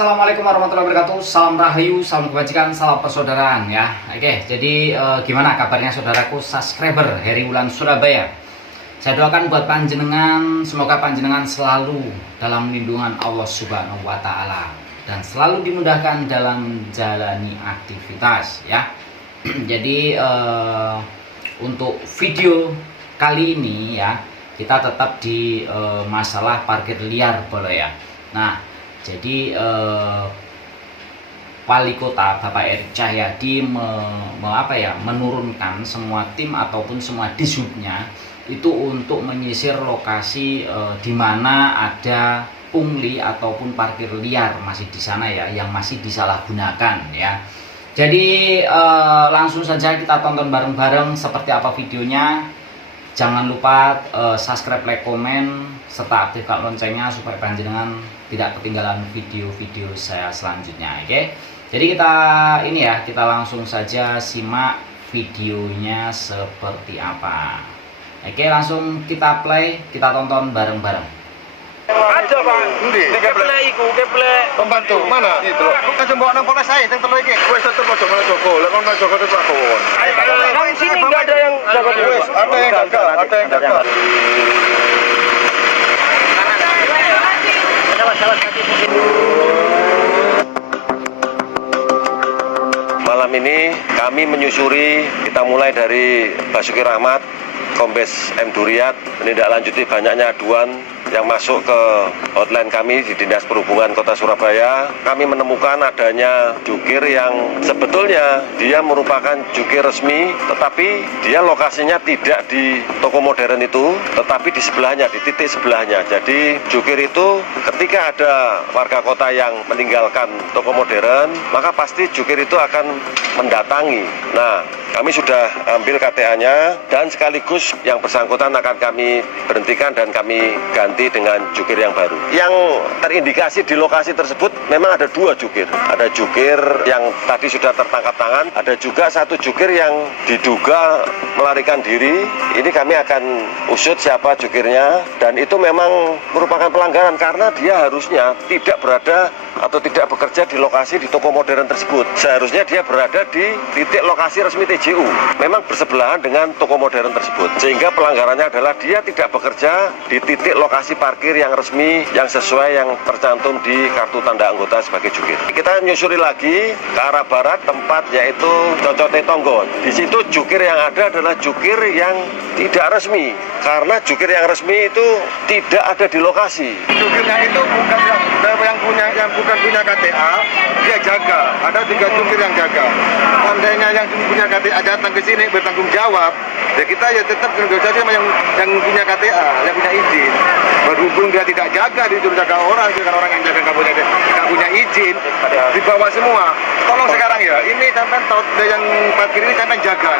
Assalamualaikum warahmatullahi wabarakatuh. Salam rahayu, salam kebajikan, salam persaudaraan ya. Oke, jadi gimana kabarnya saudaraku subscriber Heri Wulan Surabaya? Saya doakan buat panjenengan, semoga panjenengan selalu dalam lindungan Allah Subhanahu wa taala dan selalu dimudahkan dalam jalani aktivitas ya. Jadi untuk video kali ini ya, kita tetap di masalah parkir liar boleh ya. Nah, jadi Wali Kota Bapak Erick Cahyadi menurunkan semua tim ataupun semua dishubnya itu untuk menyisir lokasi di mana ada pungli ataupun parkir liar masih di sana ya, yang masih disalahgunakan ya. Jadi langsung saja kita tonton bareng-bareng seperti apa videonya. Jangan lupa subscribe, like, komen, serta aktifkan loncengnya supaya panjenengan tidak ketinggalan video-video saya selanjutnya. Oke, jadi kita langsung saja simak videonya seperti apa. Oke, langsung kita play, kita tonton bareng-bareng. Ada Pak, keplek iku, keplek pembantu mana? Itu loh. Kan jembok nang polres saya sing telu iki. wis tetep aja malah Joko. Lek ono Joko itu Pak Kowon. Nang sini enggak ada yang jaga diri. Wis, ada yang gagal, ada yang gagal. Malam ini kami menyusuri, kita mulai dari Basuki Rahmat, Kombes M. Duriat, menindaklanjuti banyaknya aduan yang masuk ke hotline kami di Dinas Perhubungan Kota Surabaya. Kami menemukan adanya jukir yang sebetulnya dia merupakan jukir resmi, tetapi dia lokasinya tidak di toko modern itu, tetapi di sebelahnya, di titik sebelahnya. Jadi jukir itu ketika ada warga kota yang meninggalkan toko modern, maka pasti jukir itu akan mendatangi. Nah, kami sudah ambil KTA-nya dan sekaligus yang bersangkutan akan kami berhentikan dan kami ganti dengan jukir yang baru. Yang terindikasi di lokasi tersebut memang ada dua jukir. Ada jukir yang tadi sudah tertangkap tangan, ada juga satu jukir yang diduga melarikan diri. Ini kami akan usut siapa jukirnya, dan itu memang merupakan pelanggaran karena dia harusnya tidak berada atau tidak bekerja di lokasi di toko modern tersebut. Seharusnya dia berada di titik lokasi resmi TJU, memang bersebelahan dengan toko modern tersebut, sehingga pelanggarannya adalah dia tidak bekerja di titik lokasi parkir yang resmi yang sesuai yang tercantum di kartu tanda anggota sebagai jukir. Kita menyusuri lagi ke arah barat, tempat yaitu Cocote Tonggo. Di situ jukir yang ada adalah jukir yang tidak resmi, karena jukir yang resmi itu tidak ada di lokasi. Jukirnya itu bukan yang bukan punya KTA, dia jaga. Ada 3 jukir yang jaga. Seandainya yang punya KTA datang ke sini bertanggung jawab, ya kita ya tetap negosiasi sama yang punya KTA, yang punya izin. Berhubung dia tidak jaga, dia cuma jaga orang, dengan orang yang jaga nggak punya izin, dibawa semua. Tolong sekarang ya, ini sampai yang parkir ini sampai jaga.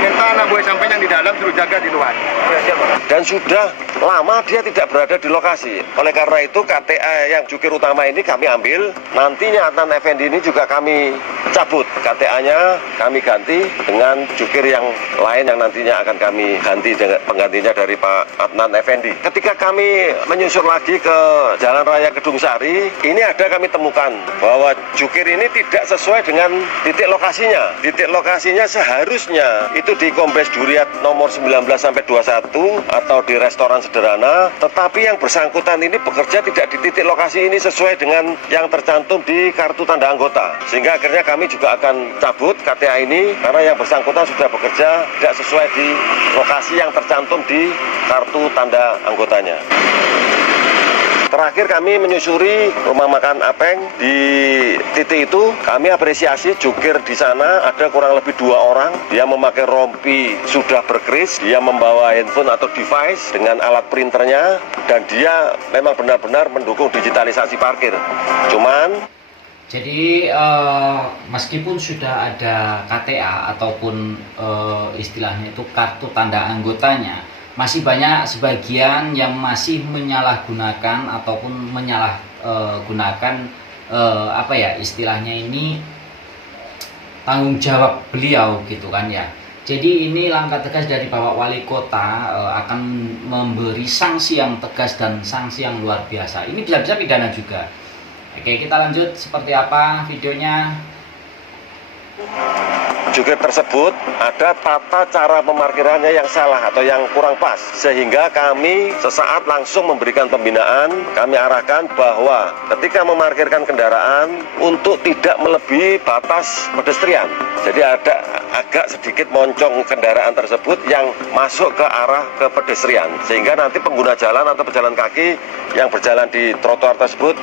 Minta anak buah sampai yang di dalam suruh jaga di luar. Dan sudah lama dia tidak berada di lokasi. Oleh karena itu KTA yang jukir utama ini kami ambil. Nantinya Adnan Effendi ini juga kami cabut KTA-nya, kami ganti dengan jukir yang lain yang nantinya akan kami ganti dengan penggantinya dari Pak Adnan Effendi. Ketika kami menyusur lagi ke Jalan Raya Kedung Sari, ini ada kami temukan bahwa jukir ini tidak sesuai dengan titik lokasinya. Titik lokasinya seharusnya itu di Kombes Duriat nomor 19 sampai 21 atau di restoran sederhana, tetapi yang bersangkutan ini bekerja tidak di titik lokasi ini sesuai dengan yang tercantum di kartu tanda anggota, sehingga akhirnya kami juga akan cabut KTA ini karena yang bersangkutan sudah bekerja tidak sesuai di lokasi yang tercantum di kartu tanda anggotanya. Terakhir kami menyusuri rumah makan Apeng. Di titik itu kami apresiasi jukir di sana ada kurang lebih 2 orang. Dia memakai rompi sudah berkeris, dia membawa handphone atau device dengan alat printernya, dan dia memang benar-benar mendukung digitalisasi parkir. Jadi meskipun sudah ada KTA ataupun istilahnya itu kartu tanda anggotanya, masih banyak sebagian yang masih menyalahgunakan ataupun menyalahgunakan istilahnya ini tanggung jawab beliau gitu kan ya. Jadi ini langkah tegas dari Bapak Wali Kota akan memberi sanksi yang tegas dan sanksi yang luar biasa. Ini bisa-bisa pidana juga. Oke, kita lanjut seperti apa videonya. Jukir tersebut ada tata cara pemarkirannya yang salah atau yang kurang pas, sehingga kami sesaat langsung memberikan pembinaan. Kami arahkan bahwa ketika memarkirkan kendaraan untuk tidak melebihi batas pedestrian, jadi ada agak sedikit moncong kendaraan tersebut yang masuk ke arah ke pedestrian, sehingga nanti pengguna jalan atau pejalan kaki yang berjalan di trotoar tersebut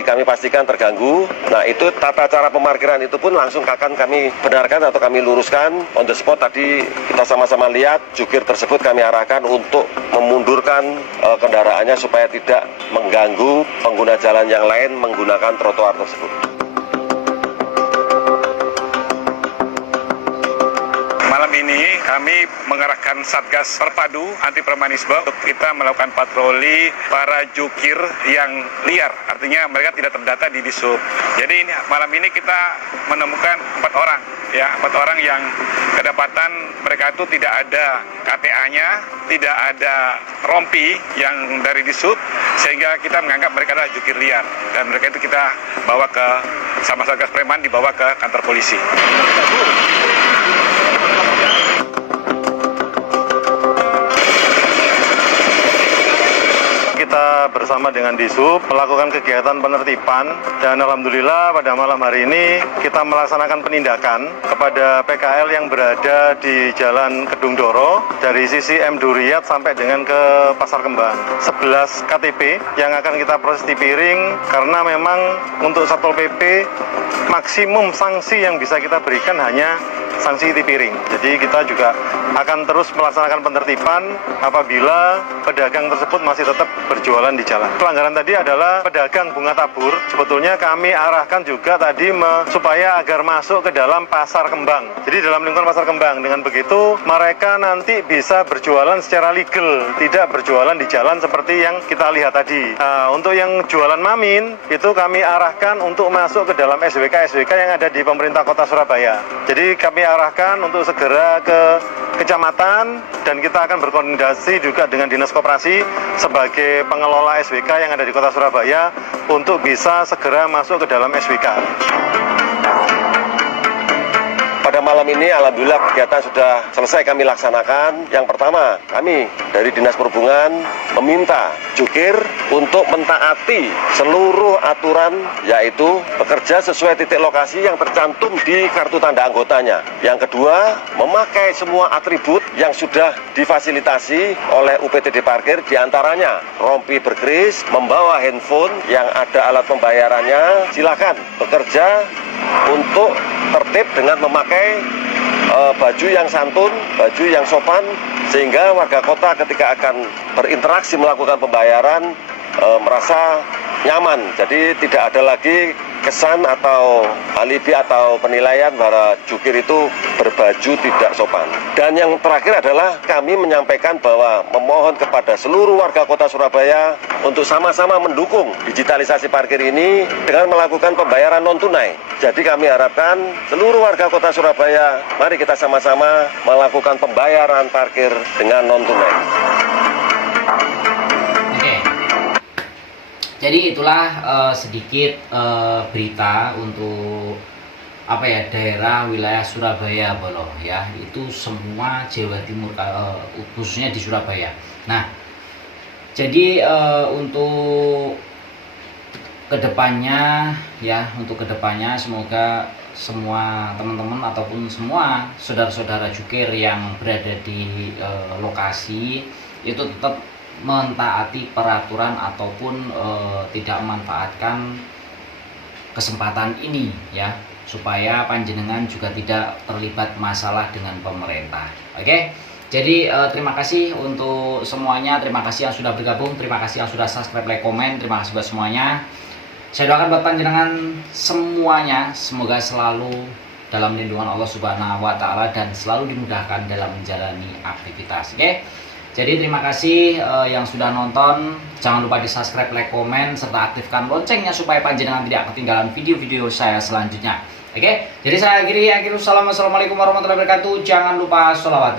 kami pastikan terganggu. Nah, itu tata cara pemarkiran itu pun langsung akan kami benarkan atau kami luruskan on the spot. Tadi kita sama-sama lihat jukir tersebut kami arahkan untuk memundurkan kendaraannya supaya tidak mengganggu pengguna jalan yang lain menggunakan trotoar tersebut. Malam ini kami mengerahkan Satgas Terpadu Anti Premanisme untuk kita melakukan patroli para jukir yang liar, artinya mereka tidak terdata di Dishub. Jadi malam ini kita menemukan 4 orang, ya, 4 orang yang kedapatan mereka itu tidak ada KTA-nya, tidak ada rompi yang dari Dishub, sehingga kita menganggap mereka adalah jukir liar, dan mereka itu kita bawa ke sama Satgas Preman, dibawa ke kantor polisi. Kita bersama dengan Dishub melakukan kegiatan penertiban, dan alhamdulillah pada malam hari ini kita melaksanakan penindakan kepada PKL yang berada di Jalan Kedung Doro dari sisi M Duriat sampai dengan ke Pasar Kembang. 11 KTP yang akan kita proses di piring, karena memang untuk Satpol PP maksimum sanksi yang bisa kita berikan hanya sanksi tipiring. Jadi kita juga akan terus melaksanakan penertiban apabila pedagang tersebut masih tetap berjualan di jalan. Pelanggaran tadi adalah pedagang bunga tabur. Sebetulnya kami arahkan juga tadi supaya agar masuk ke dalam pasar kembang. Jadi dalam lingkungan pasar kembang, dengan begitu mereka nanti bisa berjualan secara legal, tidak berjualan di jalan seperti yang kita lihat tadi. Nah, untuk yang jualan mamin itu kami arahkan untuk masuk ke dalam SWK yang ada di pemerintah Kota Surabaya. Jadi kami arahkan untuk segera ke kecamatan, dan kita akan berkoordinasi juga dengan Dinas Koperasi sebagai pengelola SWK yang ada di Kota Surabaya untuk bisa segera masuk ke dalam SWK. Pada malam ini alhamdulillah kegiatan sudah selesai kami laksanakan. Yang pertama, kami dari Dinas Perhubungan meminta jukir untuk mentaati seluruh aturan, yaitu bekerja sesuai titik lokasi yang tercantum di kartu tanda anggotanya. Yang kedua, memakai semua atribut yang sudah difasilitasi oleh UPTD Parkir, diantaranya rompi berkeris, membawa handphone yang ada alat pembayarannya. Silakan bekerja untuk tertib dengan memakai baju yang santun, baju yang sopan, sehingga warga kota ketika akan berinteraksi melakukan pembayaran merasa nyaman. Jadi tidak ada lagi kesan atau alibi atau penilaian bahwa jukir itu berbaju tidak sopan. Dan yang terakhir adalah kami menyampaikan bahwa memohon kepada seluruh warga Kota Surabaya untuk sama-sama mendukung digitalisasi parkir ini dengan melakukan pembayaran non tunai. Jadi kami harapkan seluruh warga Kota Surabaya, mari kita sama-sama melakukan pembayaran parkir dengan non tunai. Jadi itulah sedikit berita untuk daerah wilayah Surabaya Bolo ya, itu semua Jawa Timur, khususnya di Surabaya. Nah, jadi untuk kedepannya semoga semua teman-teman ataupun semua saudara-saudara jukir yang berada di lokasi itu tetap mentaati peraturan ataupun tidak memanfaatkan kesempatan ini ya, supaya panjenengan juga tidak terlibat masalah dengan pemerintah. Oke, jadi terima kasih untuk semuanya, terima kasih yang sudah bergabung, terima kasih yang sudah subscribe, like, komen, terima kasih buat semuanya. Saya doakan buat panjenengan semuanya semoga selalu dalam lindungan Allah Subhanahu wa Ta'ala dan selalu dimudahkan dalam menjalani aktivitas. Oke. Jadi terima kasih yang sudah nonton. Jangan lupa di subscribe, like, komen, serta aktifkan loncengnya supaya panjenengan tidak ketinggalan video-video saya selanjutnya. Oke, jadi saya akhiri. Assalamualaikum warahmatullahi wabarakatuh. Jangan lupa sholawat.